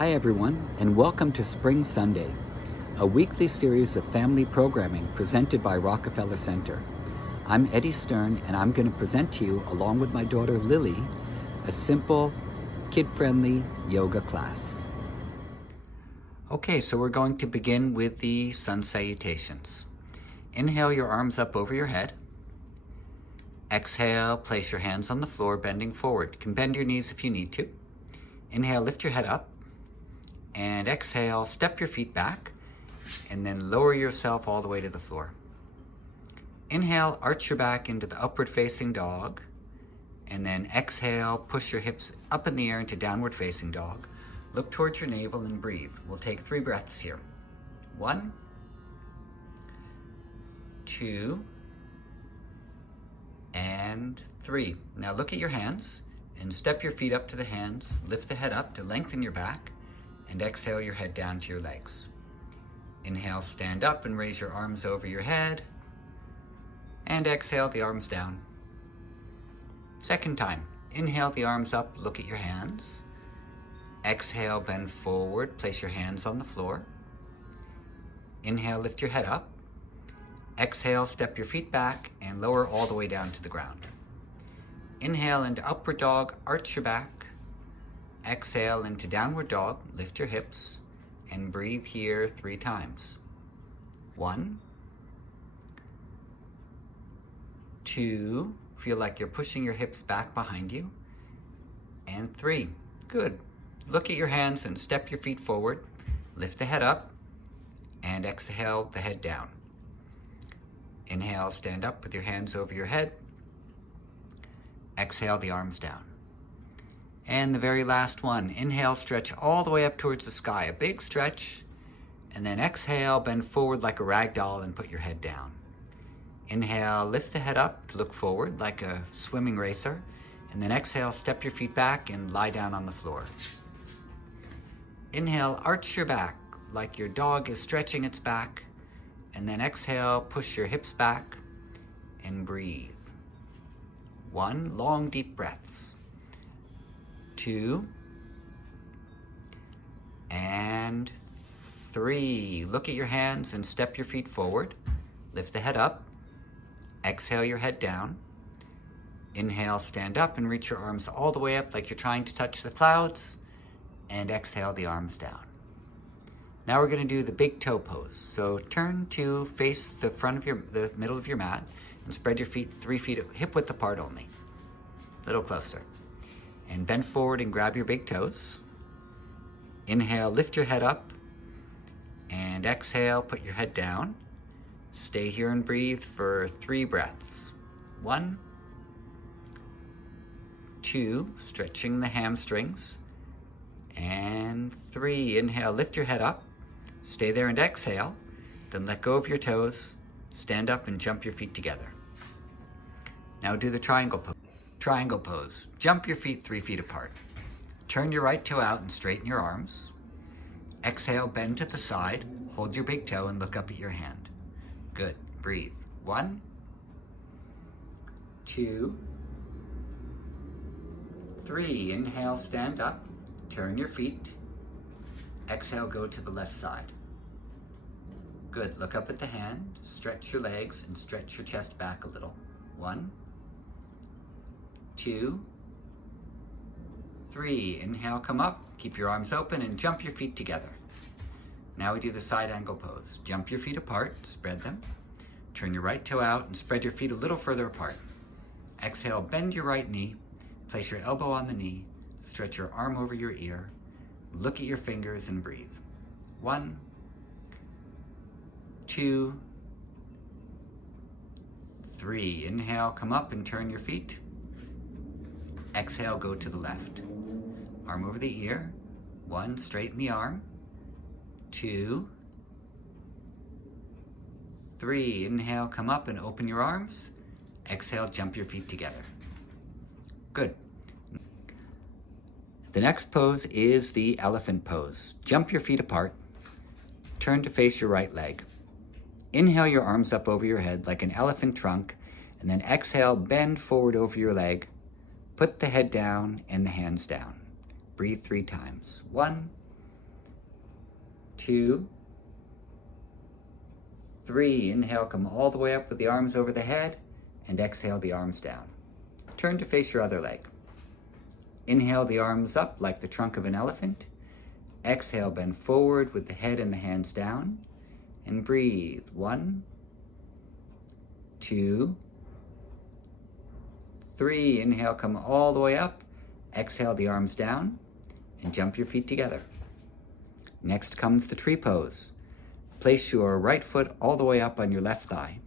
Hi everyone, and welcome to Spring Sunday, a weekly series of family programming presented by Rockefeller Center. I'm Eddie Stern, and I'm going to present to you, along with my daughter Lily, a simple, kid-friendly yoga class. Okay, so we're going to begin with the sun salutations. Inhale your arms up over your head. Exhale, place your hands on the floor, bending forward. You can bend your knees if you need to. Inhale, lift your head up. And exhale, step your feet back, and then lower yourself all the way to the floor. Inhale, arch your back into the upward facing dog, and then exhale, push your hips up in the air into downward facing dog. Look towards your navel and breathe. We'll take 3 breaths here. 1, 2, and 3. Now look at your hands and step your feet up to the hands. Lift the head up to lengthen your back, and exhale your head down to your legs. Inhale, stand up and raise your arms over your head, and exhale the arms down. Second time, inhale the arms up, look at your hands. Exhale, bend forward, place your hands on the floor. Inhale, lift your head up. Exhale, step your feet back and lower all the way down to the ground. Inhale into upward dog, arch your back. Exhale into downward dog, lift your hips, and breathe here 3 times. 1, 2, feel like you're pushing your hips back behind you, and 3. Good. Look at your hands and step your feet forward, lift the head up, and exhale the head down. Inhale, stand up with your hands over your head. Exhale the arms down. And the very last one, inhale, stretch all the way up towards the sky, a big stretch, and then exhale, bend forward like a rag doll and put your head down. Inhale, lift the head up to look forward like a swimming racer, and then exhale, step your feet back and lie down on the floor. Inhale, arch your back like your dog is stretching its back, and then exhale, push your hips back and breathe. 1, long deep breaths. 2, and 3. Look at your hands and step your feet forward. Lift the head up. Exhale your head down. Inhale, stand up and reach your arms all the way up like you're trying to touch the clouds. And exhale the arms down. Now we're going to do the big toe pose. So turn to face the the middle of your mat and spread your feet 3 feet hip width apart only. A little closer. And bend forward and grab your big toes. Inhale, lift your head up. And exhale, put your head down. Stay here and breathe for 3 breaths. 1, 2, stretching the hamstrings. And 3, inhale, lift your head up. Stay there and exhale. Then let go of your toes. Stand up and jump your feet together. Now do the triangle pose. Triangle pose. Jump your feet 3 feet apart. Turn your right toe out and straighten your arms. Exhale, bend to the side. Hold your big toe and look up at your hand. Good. Breathe. 1, 2, 3. Inhale, stand up. Turn your feet. Exhale, go to the left side. Good. Look up at the hand. Stretch your legs and stretch your chest back a little. 1, 2, 3. Inhale, come up, keep your arms open and jump your feet together. Now we do the side angle pose. Jump your feet apart, spread them. Turn your right toe out and spread your feet a little further apart. Exhale, bend your right knee, place your elbow on the knee, stretch your arm over your ear, look at your fingers and breathe. 1, 2, 3. Inhale, come up and turn your feet. Exhale, go to the left. Arm over the ear. 1, straighten the arm. 2, 3. Inhale, come up and open your arms. Exhale, jump your feet together. Good. The next pose is the elephant pose. Jump your feet apart. Turn to face your right leg. Inhale your arms up over your head like an elephant trunk, and then exhale, bend forward over your leg. Put the head down and the hands down. Breathe 3 times. 1, 2, 3. Inhale, come all the way up with the arms over the head, and exhale the arms down. Turn to face your other leg. Inhale the arms up like the trunk of an elephant. Exhale, bend forward with the head and the hands down, and breathe. 1, 2, 3. Inhale, come all the way up. Exhale the arms down, and jump your feet together. Next comes the tree pose. Place your right foot all the way up on your left thigh,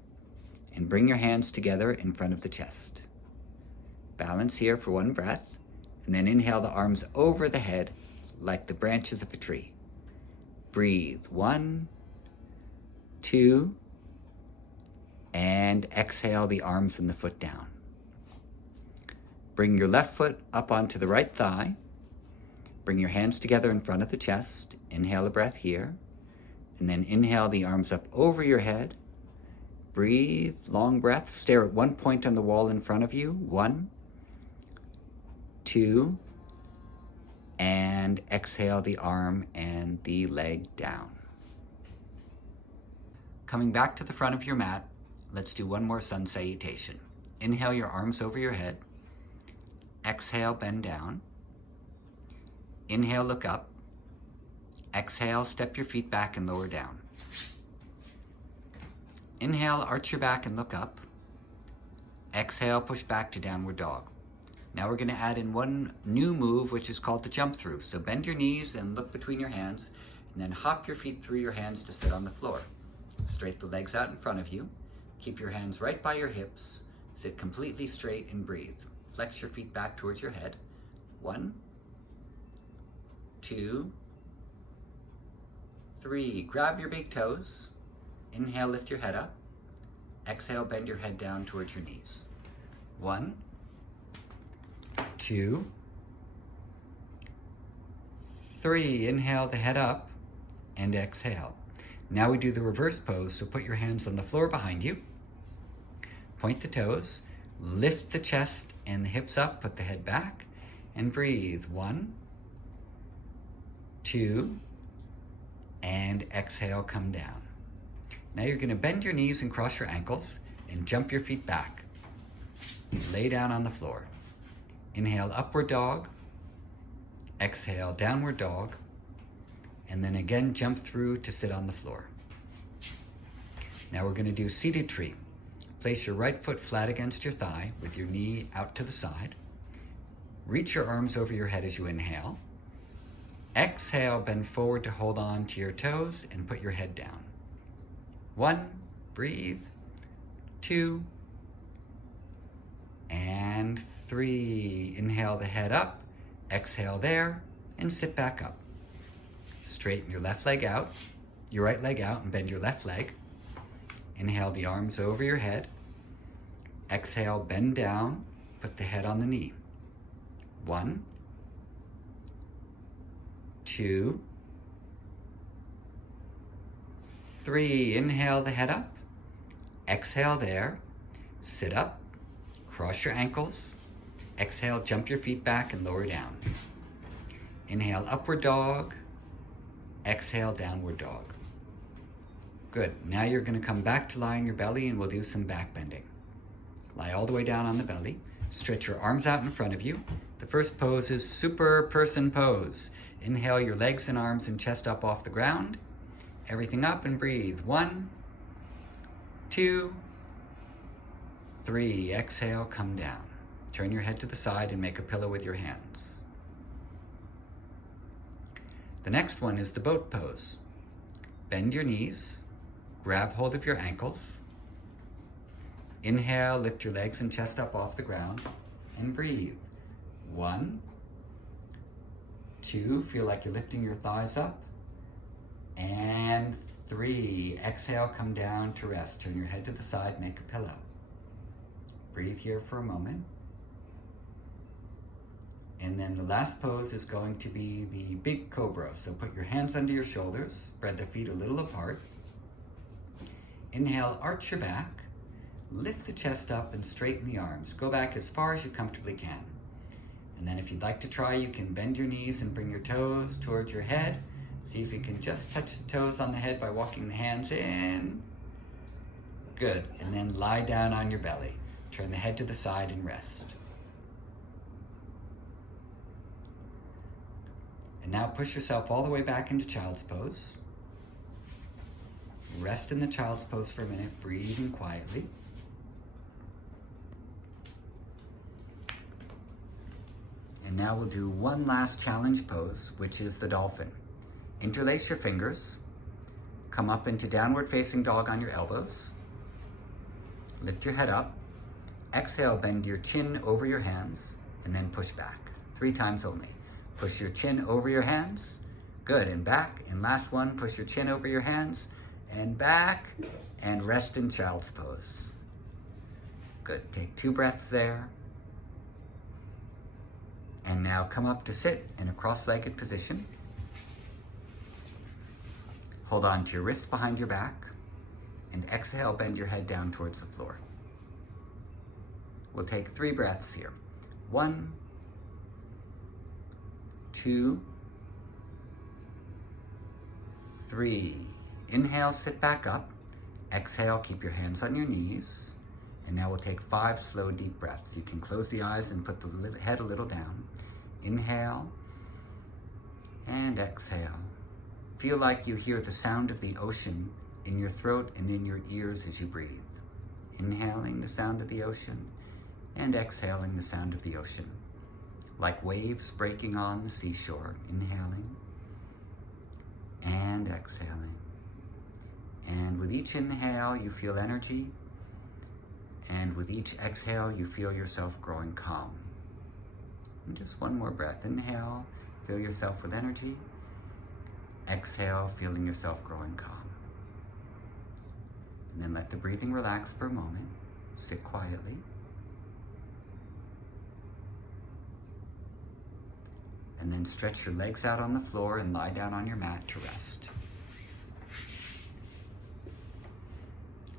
and bring your hands together in front of the chest. Balance here for 1 breath, and then inhale the arms over the head like the branches of a tree. Breathe. 1, 2, and exhale the arms and the foot down. Bring your left foot up onto the right thigh. Bring your hands together in front of the chest. Inhale a breath here, and then inhale the arms up over your head. Breathe, long breath. Stare at one point on the wall in front of you. 1, 2, and exhale the arm and the leg down. Coming back to the front of your mat, let's do one more sun salutation. Inhale your arms over your head. Exhale, bend down. Inhale, look up. Exhale, step your feet back and lower down. Inhale, arch your back and look up. Exhale, push back to downward dog. Now we're going to add in one new move, which is called the jump through. So bend your knees and look between your hands, and then hop your feet through your hands to sit on the floor. Straight the legs out in front of you. Keep your hands right by your hips. Sit completely straight and breathe. Flex your feet back towards your head. 1, 2, 3. Grab your big toes. Inhale, lift your head up. Exhale, bend your head down towards your knees. 1, 2, 3. Inhale the head up and exhale. Now we do the reverse pose, so put your hands on the floor behind you. Point the toes, lift the chest and the hips up, put the head back, and breathe. 1, 2, and exhale, come down. Now you're going to bend your knees and cross your ankles and jump your feet back. Lay down on the floor. Inhale, upward dog. Exhale, downward dog. And then again, jump through to sit on the floor. Now we're going to do seated tree. Place your right foot flat against your thigh with your knee out to the side. Reach your arms over your head as you inhale. Exhale, bend forward to hold on to your toes and put your head down. 1, breathe. 2, and 3. Inhale the head up, exhale there, and sit back up. Straighten your left leg out, your right leg out, and bend your left leg. Inhale the arms over your head. Exhale, bend down, put the head on the knee. 1, 2, 3. Inhale the head up. Exhale there. Sit up. Cross your ankles. Exhale, jump your feet back and lower down. Inhale, upward dog. Exhale, downward dog. Good. Now you're going to come back to lie on your belly and we'll do some back bending. Lie all the way down on the belly. Stretch your arms out in front of you. The first pose is super person pose. Inhale your legs and arms and chest up off the ground. Everything up and breathe. 1, 2, 3. Exhale, come down. Turn your head to the side and make a pillow with your hands. The next one is the boat pose. Bend your knees, grab hold of your ankles. Inhale, lift your legs and chest up off the ground and breathe. 1, 2, feel like you're lifting your thighs up. And 3, exhale, come down to rest. Turn your head to the side, make a pillow. Breathe here for a moment. And then the last pose is going to be the big cobra. So put your hands under your shoulders, spread the feet a little apart. Inhale, arch your back, lift the chest up and straighten the arms. Go back as far as you comfortably can. And then if you'd like to try, you can bend your knees and bring your toes towards your head. See if you can just touch the toes on the head by walking the hands in. Good. And then lie down on your belly. Turn the head to the side and rest. And now push yourself all the way back into child's pose. Rest in the child's pose for a minute, breathing quietly. And now we'll do one last challenge pose, which is the dolphin. Interlace your fingers, come up into downward facing dog on your elbows. Lift your head up. Exhale, bend your chin over your hands, and then push back. 3 times only. Push your chin over your hands. Good, and back. And last one, push your chin over your hands, and back, and rest in child's pose. Good, take 2 breaths there. And now come up to sit in a cross-legged position. Hold on to your wrist behind your back, and exhale, bend your head down towards the floor. We'll take 3 breaths here. 1, 2, 3. Inhale, sit back up. Exhale, keep your hands on your knees. And now we'll take 5 slow, deep breaths. You can close the eyes and put the head a little down. Inhale and exhale. Feel like you hear the sound of the ocean in your throat and in your ears as you breathe. Inhaling the sound of the ocean and exhaling the sound of the ocean. Like waves breaking on the seashore. Inhaling and exhaling. And with each inhale, you feel energy. And with each exhale, you feel yourself growing calm. And just one more breath. Inhale, feel yourself with energy. Exhale, feeling yourself growing calm. And then let the breathing relax for a moment. Sit quietly. And then stretch your legs out on the floor and lie down on your mat to rest.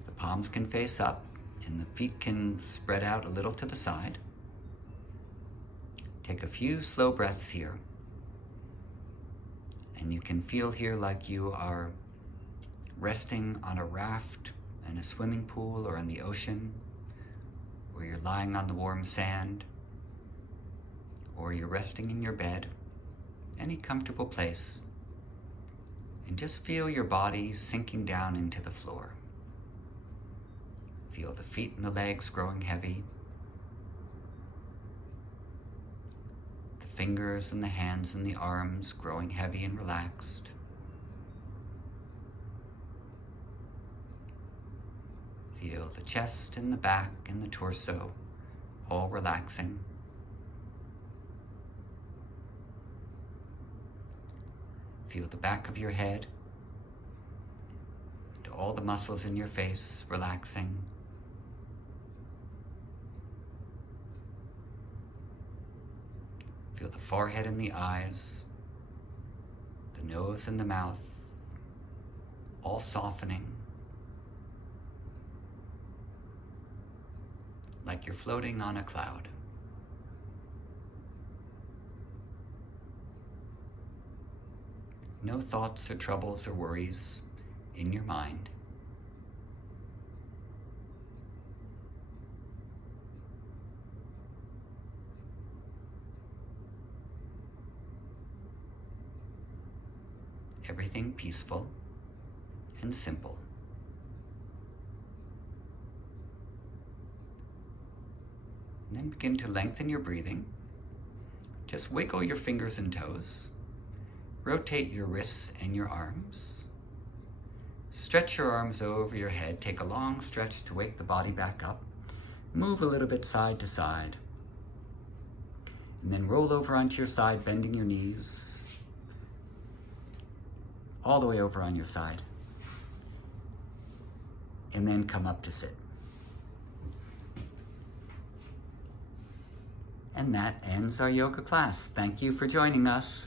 The palms can face up and the feet can spread out a little to the side. Take a few slow breaths here. And you can feel here like you are resting on a raft in a swimming pool or in the ocean, or you're lying on the warm sand, or you're resting in your bed, any comfortable place. And just feel your body sinking down into the floor. Feel the feet and the legs growing heavy. The fingers and the hands and the arms growing heavy and relaxed. Feel the chest and the back and the torso all relaxing. Feel the back of your head and all the muscles in your face relaxing. Feel the forehead and the eyes, the nose and the mouth, all softening. Like you're floating on a cloud. No thoughts or troubles or worries in your mind. Everything peaceful and simple. And then begin to lengthen your breathing. Just wiggle your fingers and toes. Rotate your wrists and your arms. Stretch your arms over your head. Take a long stretch to wake the body back up. Move a little bit side to side. And then roll over onto your side, bending your knees. All the way over on your side. And then come up to sit. And that ends our yoga class. Thank you for joining us.